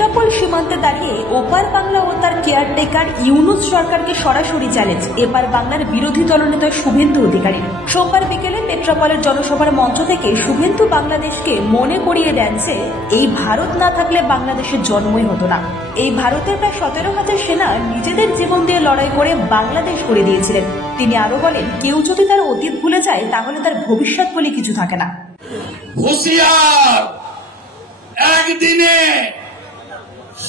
পেট্রাপোল সীমান্তে দাঁড়িয়ে ওপার বাংলা ও তার কেয়ারটেকার ইউনূস সরকারকে সরাসরি চ্যালেঞ্জ এপার বাংলার বিরোধী দলনেতা শুভেন্দু অধিকারী। সোমবার বিকেলে পেট্রাপোলের জনসভার মঞ্চ থেকে শুভেন্দু বাংলাদেশকে মনে করিয়ে দেন যে এই ভারত না থাকলে বাংলাদেশের জন্মই হতো না। এই ভারতের প্রায় 17,000 সেনা নিজেদের জীবন দিয়ে লড়াই করে বাংলাদেশ করে দিয়েছিলেন। তিনি আরো বলেন, কেউ যদি তার অতীত ভুলে যায় তাহলে তার ভবিষ্যৎ বলে কিছু থাকে না। হুঁশিয়ার, একদিনে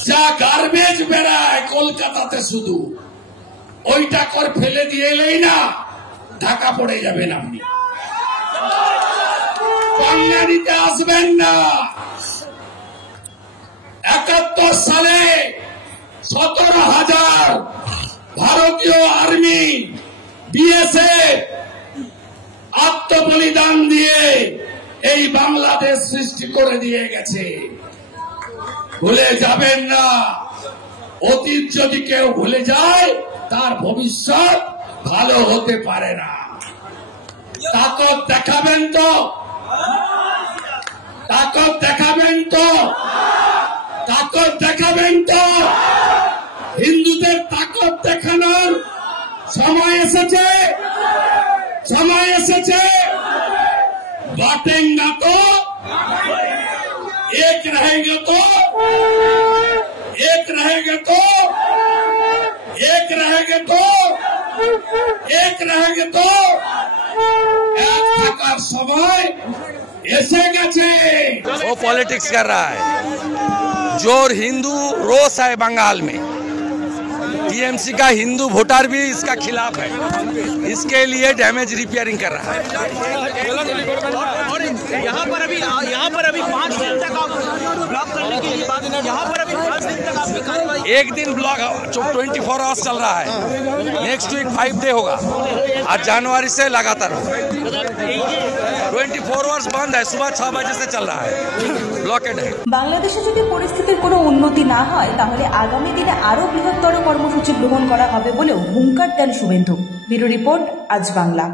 যা গার্বেজ বেড়ায় কলকাতাতে শুধু ওইটা কর ফেলে দিয়ে এলেই না ঢাকা পড়ে যাবেন আপনি। বাঙালিতে আসবেন না। 71 সালে 17,000 ভারতীয় আর্মি বিএসএফ আত্মবলিদান দিয়ে এই বাংলাদেশ সৃষ্টি করে দিয়ে গেছে। ভুলে যাবেন না। অতীত যদি কেউ ভুলে যায় তার ভবিষ্যৎ ভালো হতে পারে না। তাকত দেখাবেন তো, তাকত দেখাবেন তো, তাকত দেখাবেন তো। হিন্দুদের তাকত দেখানোর সময় এসেছে, সময় এসেছে। बांटेंगे तो एक रहेंगे तो एक रहेंगे तो एक रहेंगे तो एक रहेंगे तो एक থাকার সময় এসে গেছে। वो पॉलिटिक्स कर रहा है। जो हिंदू रोष है बंगाल में, टीएमसी का हिंदू वोटर भी इसका खिलाफ है। इसके लिए डैमेज रिपेयरिंग कर रहा है। और यहाँ पर अभी 5 दिन तक आप ब्लॉक करने की बात, यहाँ पर अभी 5 दिन तक आपकी कार्रवाई। एक दिन ब्लॉक 24 आवर्स चल रहा है। नेक्स्ट वीक 5 डे होगा। आज जनवरी से लगातार 24 आवर्स बंद है। सुबह 6 बजे से चल रहा है, ब्लॉकेड है। বাংলাদেশে যদি পরিস্থিতির কোনো উন্নতি না হয় তাহলে আগামী দিনে আরো বৃহত্তর কর্মসূচি গ্রহণ করা হবে বলেও হুঙ্কার দেন শুভেন্দু। ব্যুরো রিপোর্ট, আজ বাংলা।